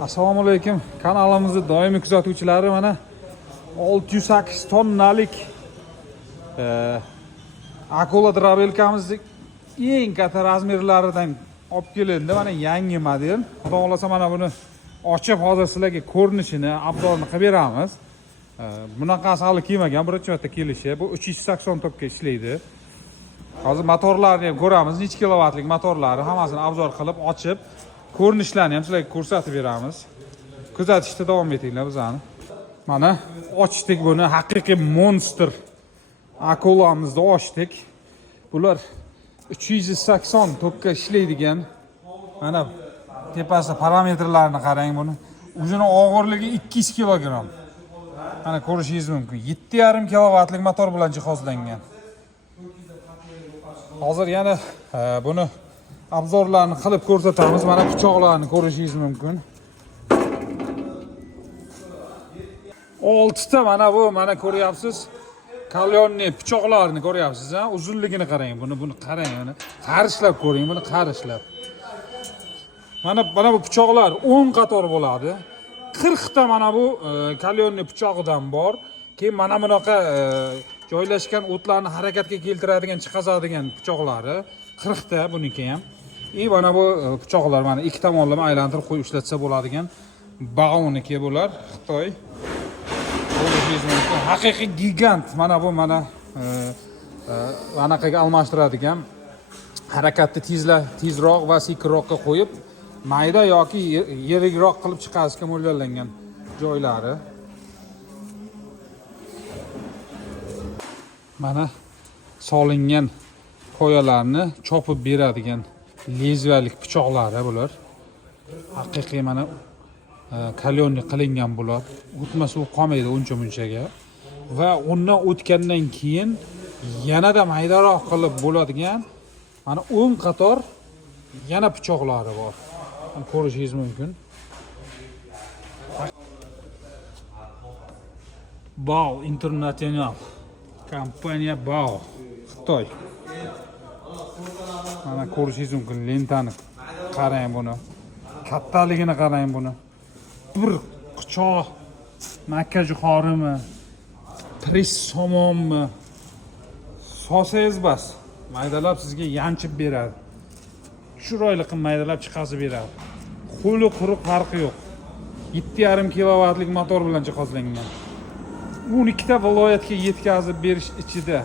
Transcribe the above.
Assalomu alaykum. Kanalimizni doimiy kuzatuvchilari mana 608 tonnalik Akula Drabelkamizni eng katta razmerlaridan olib kelindi. Mana yangi model. Xudo xolasa mana buni ochib hozir sizlarga ko'rinishini, obzorini qilib beramiz. Bunaqasi hali kelmagan, birinchi marta kelishi. Bu 380 tokka ishlaydi. Hozir motorlarni ham ko'ramiz, necha kilovatlik motorlari, hammasini obzor qilib, ochib, ko'rinishlarni ham sizlarga ko'rsatib beramiz. Kuzatishda davom etinglar bizani. Mana ochdik buni, haqiqiy monster Akulamizni ochdik. Bular 380 tokka ishlaydigan. Mana tepasida parametrlarini qarang buni. O'zini og'irligi 200 kilogramm. Mana ko'rishingiz mumkin. 7,5 kilovatlik motor bilan jihozlangan. Hozir yana buni obzorlarni qilib ko'rsatamiz. Mana pichoqlarni ko'rishingiz mumkin. 6 ta mana bu, mana ko'ryapsiz. Kalyonni pichoqlarini ko'ryapsiz, ha? Uzunligini qarang, buni qarang, mana qarishlab ko'ring, buni qarishlab. Mana bu pichoqlar 10 qator bo'ladi. 40 ta mana bu kalyonni pichog'idan bor. Keyin mana bunaqa joylashgan o'tlarni harakatga keltiradigan, chiqazadigan pichoqlari 40 ta buniki ham. Mana bu pichoqlar mana ikki tomonlama aylantirib qo'yib ishlatsa bo'ladigan Bao'niki bular, Xitoy. Haqiqiy gigant. Mana bu anaqaga almashtiradigan, harakatni tezroq va sekinroqqa qo'yib, mayda yoki yirikroq qilib chiqarishga mo'ljallangan joylari. Mana solingan qoyalarni chopib beradigan lezviyalik pichoqlari bular. Haqiqiy mana kalyonni qilingan bular. O'tma suv qolmaydi uncha-munchaga. Va undan o'tgandan keyin yanada maydaroq qilib bo'ladigan mana 10 qator yana pichoqlari bor. Ko'rishingiz mumkin. Bao International kompaniya Bao, Xitoy. Mana ko'rishingiz mumkin, lentani qarang buni. Kattaligini qarang buni. Bir qichoq makka jo'xorimi, press somonmi, solsangiz bas, maydalab sizga yanchib beradi. Chiroyli qilib maydalab chiqazib beradi. Qo'li quruq farqi yo'q. 7,5 kilovatlik motor bilan jihozlangan. 12 ta viloyatga yetkazib berish ichida